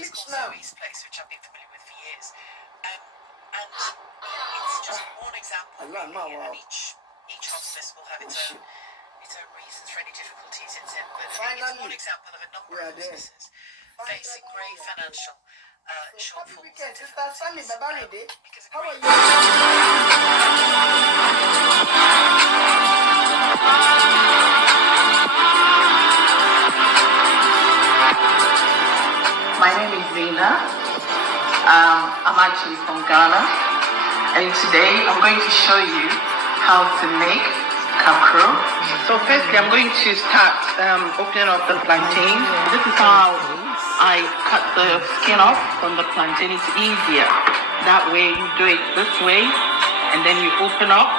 which is called Zoe's Place, which I've been familiar with for years. And it's just one example, really, and each hospice will have its own reasons for any difficulties it's in. But it's one example of a number of hospices facing great financial shortfalls. How are you? My name is Zena. I'm actually from Ghana, and today I'm going to show you how to make kapro. So firstly, I'm going to start opening up the plantain. This is how I cut the skin off from the plantain. It's easier. That way you do it this way, and then you open up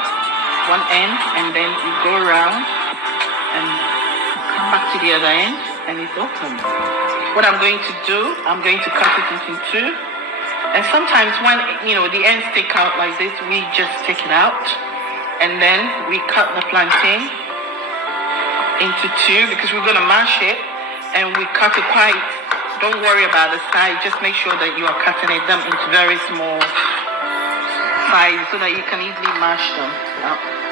one end, and then you go around and come back to the other end, and it's open. What I'm going to do, I'm going to cut it into two. And sometimes when, the ends stick out like this, we just take it out. And then we cut the plantain into two because we're going to mash it. And we cut it quite, don't worry about the size. Just make sure that you are cutting them into very small size so that you can easily mash them.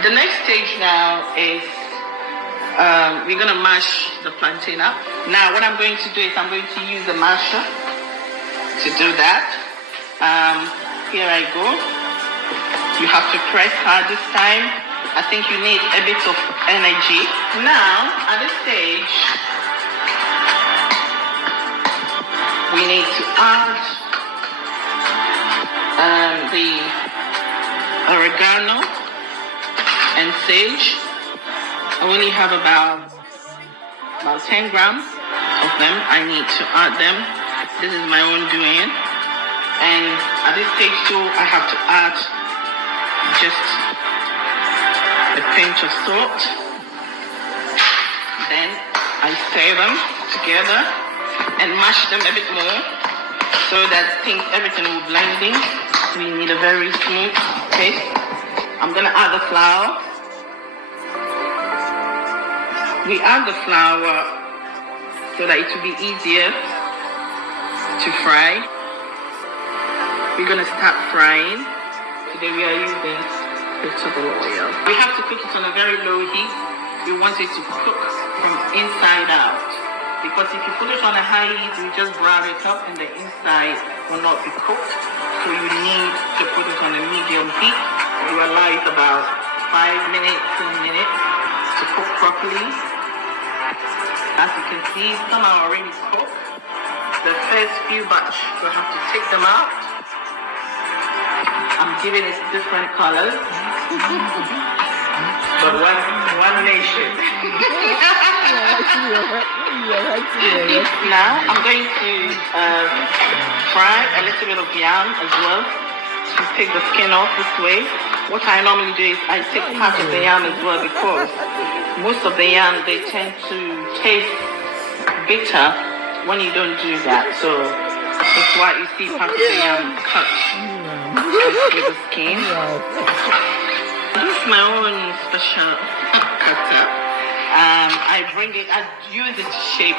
The next stage now is we're going to mash the plantain up. Now what I'm going to do is I'm going to use the masher to do that. Here I go. You have to press hard this time. I think you need a bit of energy. Now at this stage, we need to add the oregano and sage. I only have about 10 grams of them. I need to add them. This is my own doing. And at this stage too, I have to add just a pinch of salt. Then I stir them together and mash them a bit more so that everything will blend in. We need a very smooth paste. I'm gonna add the flour. We add the flour so that it will be easier to fry. We're going to start frying. Today we are using vegetable oil. We have to cook it on a very low heat. We want it to cook from inside out. Because if you put it on a high heat, you just brown it up and the inside will not be cooked. So you need to put it on a medium heat. You allow it about 5 minutes, 10 minutes to cook properly. As you can see, some are already cooked. The first few batch, we'll have to take them out. I'm giving it different colors, but one nation. Now I'm going to fry a little bit of yam as well. To take the skin off this way. What I normally do is I take part of the yam as well because most of the yam, they tend to taste bitter when you don't do that. So that's why you see part of the yam cut with the skin. This is my own special cutter. I use it to shape.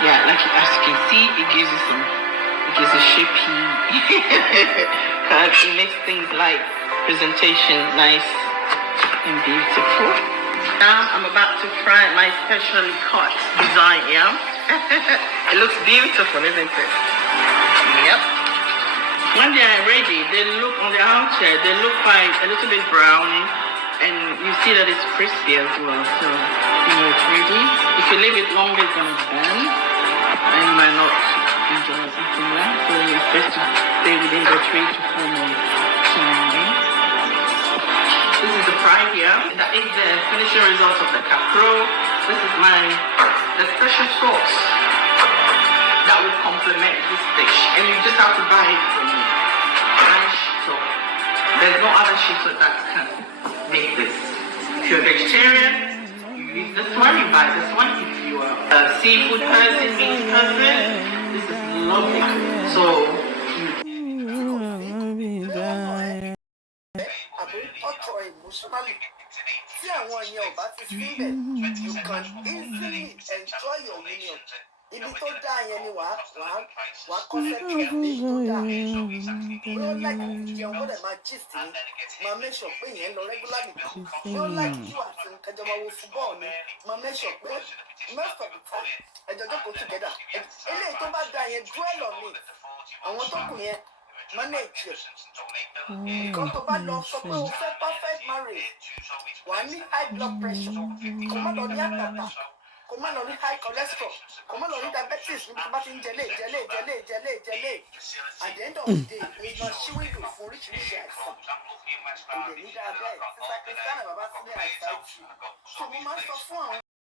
Yeah, like as you can see, it gives a shapey cut. It makes things like presentation nice and beautiful. Now I'm about to fry my specially cut design yam. It looks beautiful, isn't it? Yep. When they are ready, they look on the outside, they look quite a little bit browny, and you see that it's crispy as well. So it's ready. If you leave it longer, it's gonna burn, and you might not enjoy eating that. So it's best to stay within the 3 to 4 minutes. This is the fried yam. That is the finishing result of the kapro. This is the special sauce that will complement this dish. And you just have to buy it from me. So there's no other chef that can make this. If you're a vegetarian, you use this one, you buy this one. If you are a seafood person, meat person, this is lovely. So you can easily enjoy your union ibi tó dá yẹn ni wàá concentrate ní ibi tó dá bí ó like jẹun kó dẹ̀ máa gist ni máa make sure pé yẹn lọ regularly bí ó like kí wà tí kẹjọ máa wo football ni máa make sure pé most of the time ẹjọ jókòó together eléyìí tó bá dá yẹn dwell on it àwọn tó kù yẹn manage it nǹkan tó bá lọ sọ pé o fẹ́ perfect marriage wà á ní high blood pressure kò má lọ ní àtàtà kò má lọ ní high cholesterol kò má lọ ní diabetes níbi tó bá ti ń jẹlé at the end of the day o máa ṣíwèdò fún oríṣiríṣi àìsàn kò lè ní dáadáa sísá kristiana bàbá sílẹ̀ àìsàn jù so mo máa ń sọ fún àwọn.